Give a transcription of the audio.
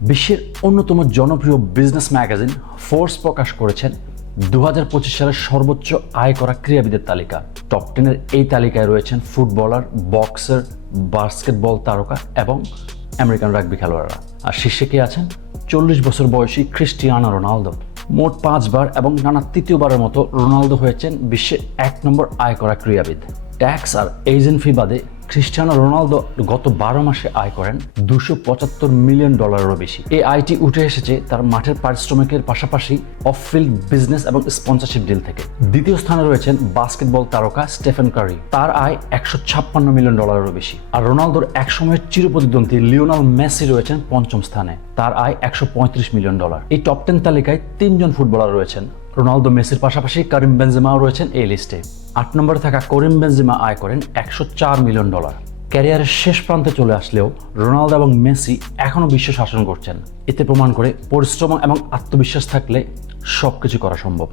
বিশ্বের অন্যতম জনপ্রিয় বিজনেস ম্যাগাজিন ফোর্বস প্রকাশ করেছেন 2025 সালের সর্বোচ্চ আয় করা ক্রীড়াবিদের তালিকা। টপ 10-এর এই তালিকায় রয়েছেন ফুটবলার, বক্সার, বাস্কেটবল তারকা এবং আমেরিকান রাগবি খেলোয়াড়রা। আর শীর্ষে কে আছেন 40 বছর বয়সী ক্রিস্টিয়ানো রোনালদো। মোট 5 বার এবং টানা তৃতীয়বারের মতো রোনালদো হয়েছেন বিশ্বের 1 নম্বর আয় করা ক্রীড়াবিদ। ট্যাক্স আর এজেন্ট ফি বাদে ক্রিস্টিয়ানো রোনালদো গত 12 মাসে আয় করেন $275 মিলিয়ন বেশি। এই আয়টি উঠে এসেছে তার মাঠের পারিশ্রমিকের পাশাপাশি অফ ফিল্ড বিজনেস এবং স্পন্সরশিপ ডিল থেকে। দ্বিতীয় স্থানে রয়েছেন বাস্কেটবল তারকা স্টেফেন কারি, তার আয় $156 মিলিয়ন বেশি। আর রোনালদোর একসময়ের চিরপ্রতিদ্বন্দ্বী লিওনেল মেসি রয়েছেন 5ম স্থানে, তার আয় $135 মিলিয়ন। এই টপ 10 তালিকায় 3 জন ফুটবলার রয়েছেন। রোনালদো, মেসির পাশাপাশি কারিম বেনজেমাও রয়েছেন এই লিস্টে। 8 নম্বরে থাকা করিম বেনজেমা আয় করেন $104 মিলিয়ন। ক্যারিয়ারের শেষ প্রান্তে চলে আসলেও রোনালদো এবং মেসি এখনও বিশ্ব শাসন করছেন। এতে প্রমাণ করে পরিশ্রম এবং আত্মবিশ্বাস থাকলে সবকিছু করা সম্ভব।